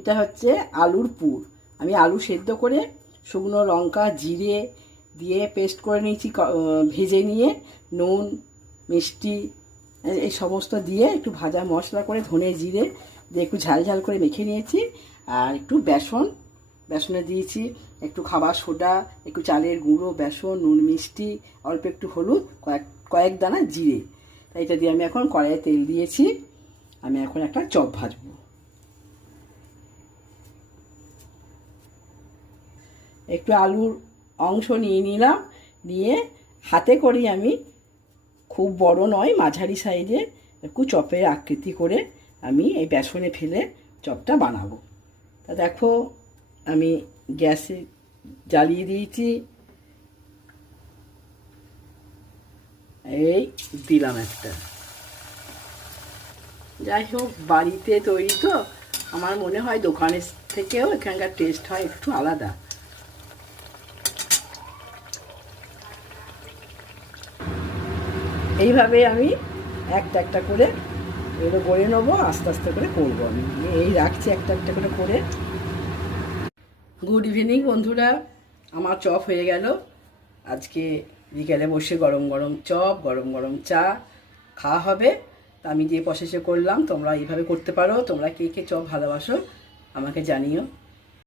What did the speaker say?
এটা হচ্ছে আলুর পুর। আমি আলু সেদ্ধ করে শুকনো লঙ্কা জিরে দিয়ে পেস্ট করে নিয়েছি, ভেজে নিয়ে নুন মিষ্টি এই সমস্ত দিয়ে একটু ভাজা মশলা করে ধনে জিরে দিয়ে একটু ঝাল ঝাল করে মেখে নিয়েছি। আর একটু বেসনে দিয়েছি একটু খাবার সোডা, একটু চালের গুঁড়ো, বেসন, নুন মিষ্টি, অল্প একটু হলুদ, কয়েক দানা জিরে। তাই এটা দিয়ে আমি এখন কড়াইয়ে তেল দিয়েছি। আমি এখন একটা চপ ভাজবো। একটু আলুর অংশ নিয়ে নিলাম, নিয়ে হাতে করি আমি, খুব বড় নয় মাঝারি সাইজে একটু চপের আকৃতি করে আমি এই বেসনে ফেলে চপটা বানাবো। তা দেখো আমি গ্যাসে জ্বালিয়ে দিয়েছি, এই দিলাম একটা। যাই হোক বাড়িতে তৈরি তো আমার মনে হয় দোকানের থেকেও এখানকার টেস্ট হয় একটু আলাদা। এইভাবে আমি একটা একটা করে এগুলো গড়ে নেবো, আস্তে আস্তে করে করবো। আমি এই রাখছি একটা একটা করে করে। গুড ইভিনিং বন্ধুরা, আমার চপ হয়ে গেল। আজকে বিকেলে বসে গরম গরম চপ, গরম গরম চা খাওয়া হবে। তা আমি যে প্রসেসে করলাম তোমরা এইভাবে করতে পারো। তোমরা কে কে চপ ভালোবাসো আমাকে জানিও।